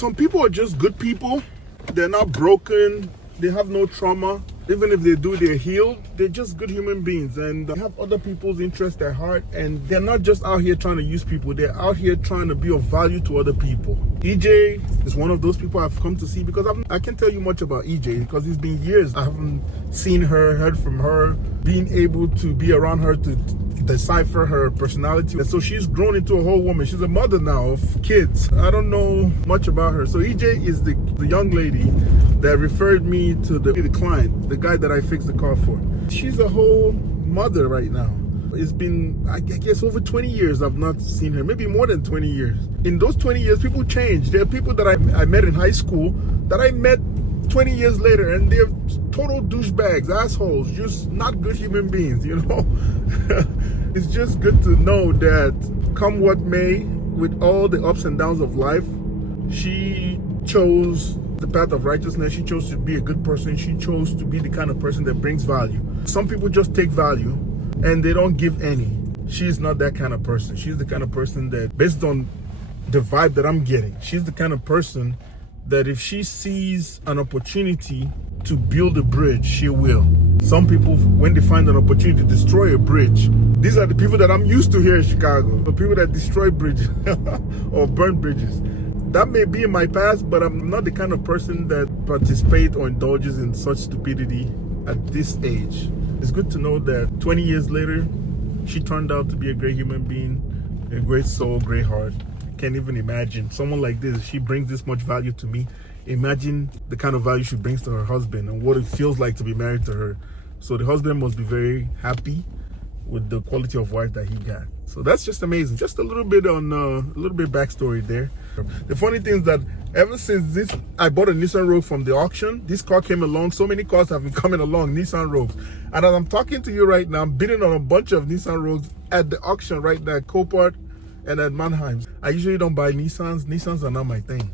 Some people are just good people. They're not broken. They have no trauma. Even if they do, they're healed. They're just good human beings, and they have other people's interests at heart. And they're not just out here trying to use people. They're out here trying to be of value to other people. EJ is one of those people I've come to see, because I can't tell you much about EJ because it's been years I haven't seen her, heard from her, being able to be around her to decipher her personality. And so she's grown into a whole woman. She's a mother now of kids. I don't know much about her. So EJ is the young lady that referred me to the client, the guy that I fixed the car for. She's a whole mother right now. It's been, I guess, over 20 years I've not seen her, maybe more than 20 years. In those 20 years, people change. There are people that I met in high school that I met 20 years later, and they're total douchebags, assholes, just not good human beings, you know? It's just good to know that come what may, with all the ups and downs of life, she chose the path of righteousness. She chose to be a good person. She chose to be the kind of person that brings value. Some people just take value and they don't give any. She's not that kind of person. She's the kind of person that, based on the vibe that I'm getting, she's the kind of person that if she sees an opportunity to build a bridge, she will. Some people, when they find an opportunity to destroy a bridge, these are the people that I'm used to here in Chicago, the people that destroy bridges or burn bridges. That may be in my past, but I'm not the kind of person that participates or indulges in such stupidity at this age. It's good to know that 20 years later, she turned out to be a great human being, a great soul, great heart. Can't even imagine someone like this. She brings this much value to me. Imagine the kind of value she brings to her husband and what it feels like to be married to her. So the husband must be very happy with the quality of wife that he got. So that's just amazing. Just a little bit backstory there. The funny thing is that ever since I bought a Nissan Rogue from the auction, this car came along. So many cars have been coming along, Nissan Rogues. And as I'm talking to you right now, I'm bidding on a bunch of Nissan Rogues at the auction right now at Copart and at Mannheim. I usually don't buy Nissans. Nissans are not my thing.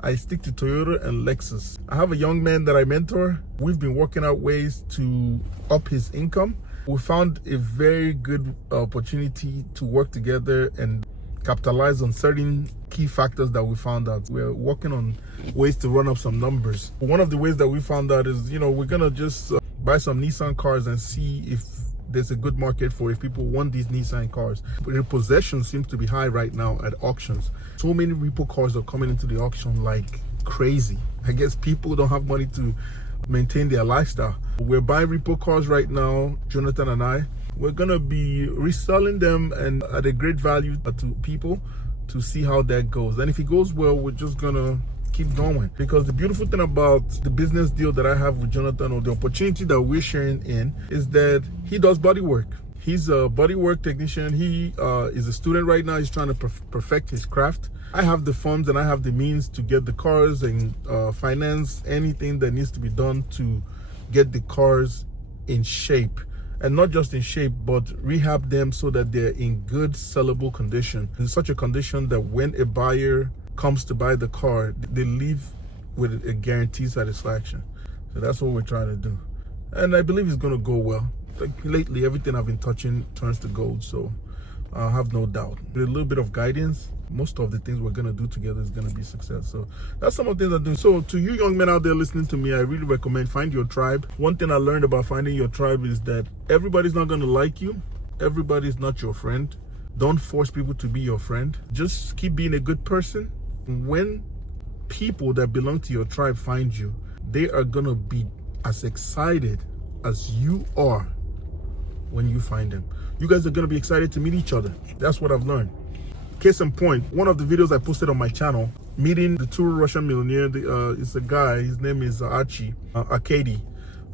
I stick to Toyota and Lexus. I have a young man that I mentor. We've been working out ways to up his income. We found a very good opportunity to work together and capitalize on certain key factors that we found out. We're working on ways to run up some numbers. One of the ways that we found out is, we're gonna just buy some Nissan cars and see if there's a good market for if people want these Nissan cars. Repossession seems to be high right now at auctions. So many repo cars are coming into the auction like crazy. I guess people don't have money to maintain their lifestyle. We're buying repo cars right now, Jonathan and I. We're gonna be reselling them and at a great value to people to see how that goes. And if it goes well, we're just gonna keep going, because the beautiful thing about the business deal that I have with Jonathan, or the opportunity that we're sharing in, is that he does body work. He's a body work technician. He is a student right now. He's trying to perfect his craft. I have the funds and I have the means to get the cars and finance anything that needs to be done to get the cars in shape. And not just in shape, but rehab them so that they're in good sellable condition. In such a condition that when a buyer comes to buy the car, they leave with a guaranteed satisfaction. So that's what we're trying to do. And I believe it's going to go well. Like lately, everything I've been touching turns to gold. So I have no doubt. With a little bit of guidance, most of the things we're going to do together is going to be success. So that's some of the things I'm doing. So to you young men out there listening to me, I really recommend find your tribe. One thing I learned about finding your tribe is that everybody's not going to like you. Everybody's not your friend. Don't force people to be your friend. Just keep being a good person. When people that belong to your tribe find you, they are going to be as excited as you are when you find them. You guys are going to be excited to meet each other. That's what I've learned. Case in point, one of the videos I posted on my channel, meeting the true Russian millionaire, is a guy, his name is Archie Arkady.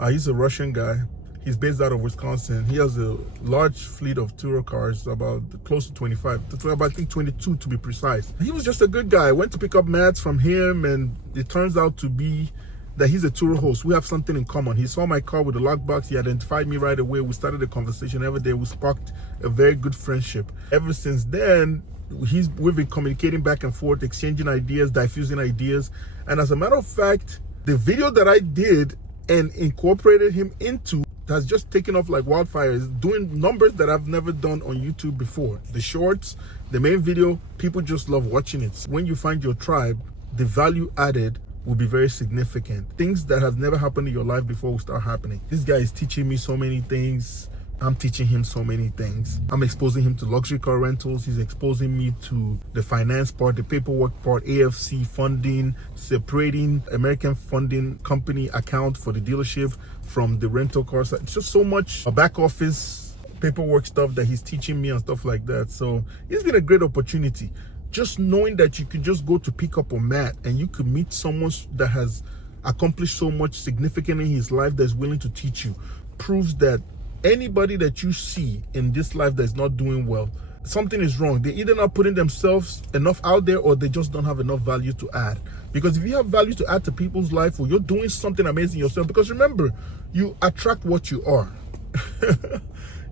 He's a Russian guy. He's based out of Wisconsin. He has a large fleet of Turo cars, about close to 25, I think 22 to be precise. He was just a good guy. I went to pick up mats from him, and it turns out to be that he's a Turo host. We have something in common. He saw my car with the lockbox. He identified me right away. We started a conversation every day. We sparked a very good friendship. Ever since then, we've been communicating back and forth, exchanging ideas, diffusing ideas. And as a matter of fact, the video that I did and incorporated him into has just taken off like wildfire. It's doing numbers that I've never done on YouTube before. The shorts, the main video, people just love watching it. When you find your tribe, the value added will be very significant. Things that have never happened in your life before will start happening. This guy is teaching me so many things. I'm teaching him so many things. I'm exposing him to luxury car rentals. He's exposing me to the finance part, the paperwork part, AFC funding, separating American funding company account for the dealership from the rental cars. It's just so much back office paperwork stuff that he's teaching me and stuff like that. So it's been a great opportunity. Just knowing that you could just go to pick up a mat and you could meet someone that has accomplished so much significant in his life that's willing to teach you proves that anybody that you see in this life that's not doing well, something is wrong. They're either not putting themselves enough out there or they just don't have enough value to add. Because if you have value to add to people's life, or you're doing something amazing yourself, because remember, you attract what you are.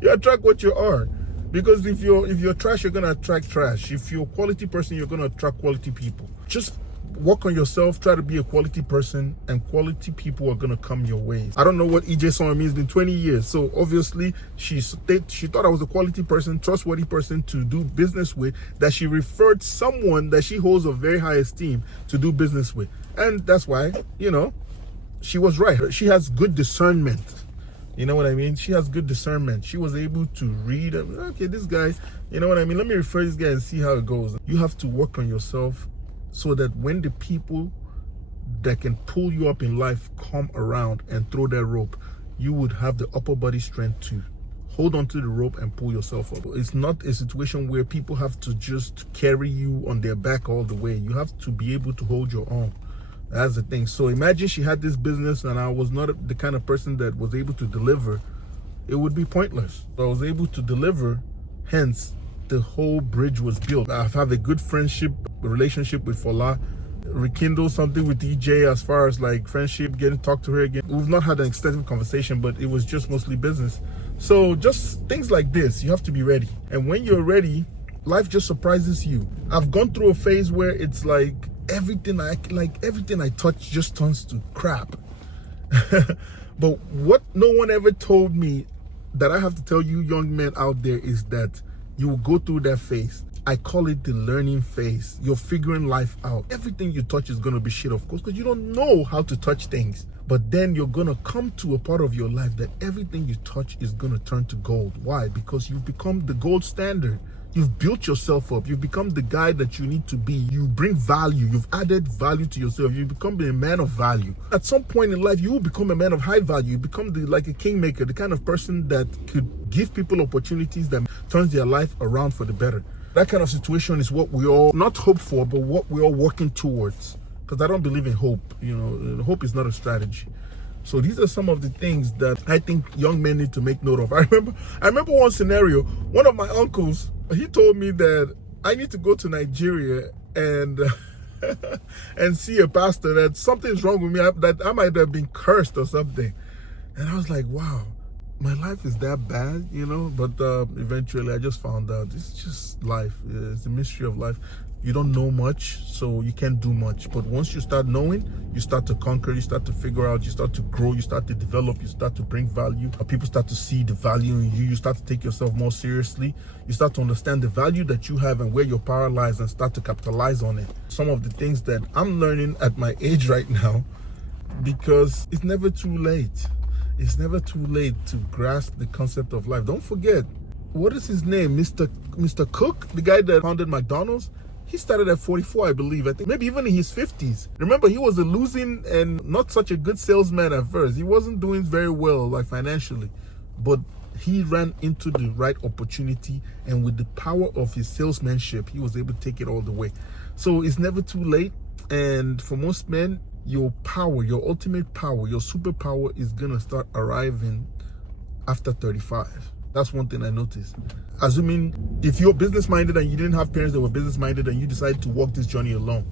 You attract what you are. Because if you're trash, you're gonna attract trash. If you're a quality person, you're gonna attract quality people. Just work on yourself, try to be a quality person, and quality people are gonna come your way. I don't know what EJ saw in me. It's been 20 years. So obviously she thought I was a quality person, trustworthy person to do business with, that she referred someone that she holds a very high esteem to do business with. And that's why, she was right. She has good discernment. You know what I mean? She has good discernment. She was able to read, okay, this guy, you know what I mean? Let me refer this guy and see how it goes. You have to work on yourself so that when the people that can pull you up in life come around and throw their rope, you would have the upper body strength to hold on to the rope and pull yourself up. It's not a situation where people have to just carry you on their back all the way. You have to be able to hold your own. That's the thing. So imagine she had this business and I was not the kind of person that was able to deliver. It would be pointless. I was able to deliver, hence the whole bridge was built. I have a good relationship with Fola, rekindle something with EJ as far as like friendship, getting to talk to her again. We've not had an extensive conversation, but it was just mostly business. So just things like this, you have to be ready. And when you're ready, life just surprises you. I've gone through a phase where it's like everything I touch just turns to crap. But what no one ever told me that I have to tell you young men out there is that you will go through that phase. I call it the learning phase. You're figuring life out. Everything you touch is going to be shit, of course, because you don't know how to touch things. But then you're going to come to a part of your life that everything you touch is going to turn to gold. Why? Because you've become the gold standard. You've built yourself up. You've become the guy that you need to be. You bring value. You've added value to yourself. You become a man of value. At some point in life, you will become a man of high value. You become like a kingmaker, the kind of person that could give people opportunities that turns their life around for the better. That kind of situation is what we all not hope for, but what we're all working towards. Because I don't believe in hope. Hope is not a strategy. So these are some of the things that I think young men need to make note of. I remember one scenario. One of my uncles, he told me that I need to go to Nigeria and and see a pastor, that something's wrong with me, that I might have been cursed or something. And I was like, wow, my life is that bad, But eventually I just found out it's just life. It's the mystery of life. You don't know much, so you can't do much. But once you start knowing, you start to conquer, you start to figure out, you start to grow, you start to develop, you start to bring value. People start to see the value in you. You start to take yourself more seriously. You start to understand the value that you have and where your power lies and start to capitalize on it. Some of the things that I'm learning at my age right now, because it's never too late. It's never too late to grasp the concept of life. Don't forget, what is his name? Mr. Cook, the guy that founded McDonald's? He started at 44, I believe. I think maybe even in his 50s. Remember, he was a losing and not such a good salesman at first. He wasn't doing very well, like financially. But he ran into the right opportunity, and with the power of his salesmanship, he was able to take it all the way. So it's never too late. And for most men, your power, your ultimate power, your superpower is going to start arriving after 35. That's one thing I noticed. Assuming if you're business-minded and you didn't have parents that were business-minded and you decided to walk this journey alone.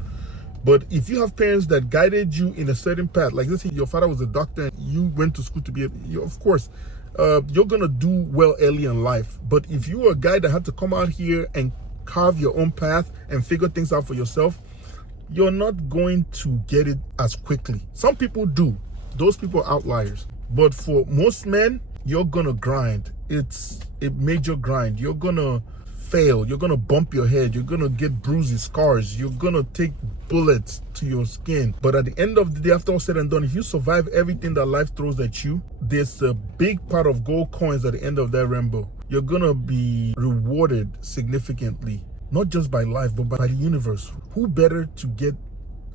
But if you have parents that guided you in a certain path, like let's say your father was a doctor and you went to school to be of course, you're going to do well early in life. But if you were a guy that had to come out here and carve your own path and figure things out for yourself, you're not going to get it as quickly. Some people do. Those people are outliers. But for most men, you're going to grind. It's a major grind. You're going to fail. You're gonna bump your head. You're gonna get bruises, scars. You're gonna take bullets to your skin. But at the end of the day, after all said and done, if you survive everything that life throws at you, there's a big part of gold coins at the end of that rainbow. You're gonna be rewarded significantly, not just by life, but by the universe. Who better to get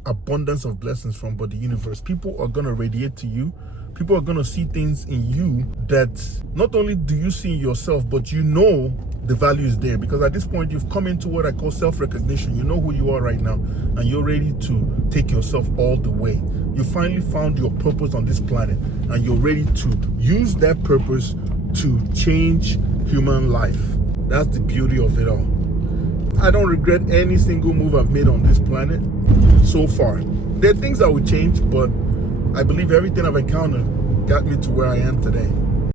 abundance of blessings from but the universe? People are gonna radiate to you. People are gonna see things in you that not only do you see in yourself, but you know the value is there, because at this point you've come into what I call self-recognition. You know who you are right now, and you're ready to take yourself all the way. You finally found your purpose on this planet, and you're ready to use that purpose to change human life. That's the beauty of it all. I don't regret any single move I've made on this planet so far. There are things that will change, but I believe everything I've encountered got me to where I am today.